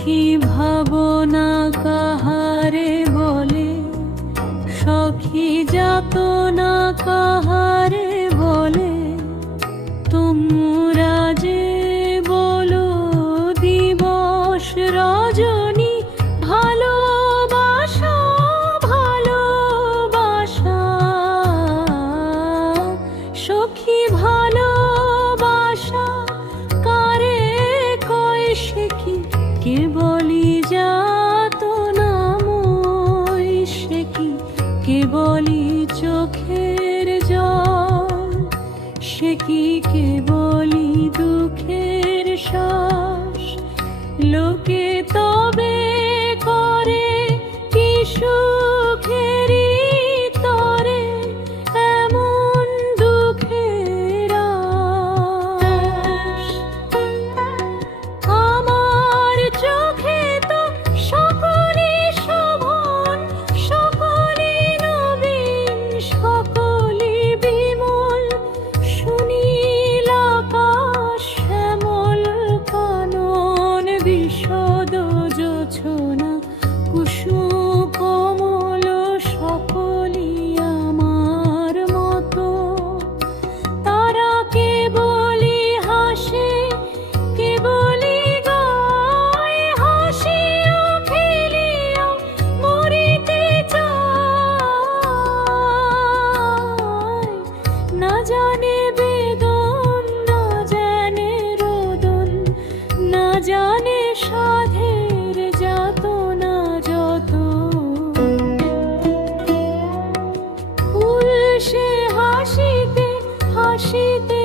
সখী ভাবনা কাহারে বলে, সখী যাতনা কাহারে বলে, তোমরা যে বলো দিবস রজনী ভালোবাসা ভালোবাসা। সখী ভালোবাসা কারে কয় সে কি, কে বলি যাতনাময় সে কি, কে বলি চোখের জল সে কি, কে বলি দুঃখের শ্বাস। লোকে তবে করে কি সুখেরই তরে এমন দুঃখের আশ। আমার চোখে তো সকলে শোভন, সকলে নবীন, সকলে বিমল, সুনীল আকাশ শ্যামল কানন, বিশদ জোছনা কুসুম কমল, সকলি আমার মতো। তারা কেবলি হাসে, কেবলি গায়, হাসিয়া খেলিয়া মরিতে চায়। না জানে বেদন, না জানে রোদন, না জানে সাধের যাতনা যত। ফুল সে হাসিতে হাসিতে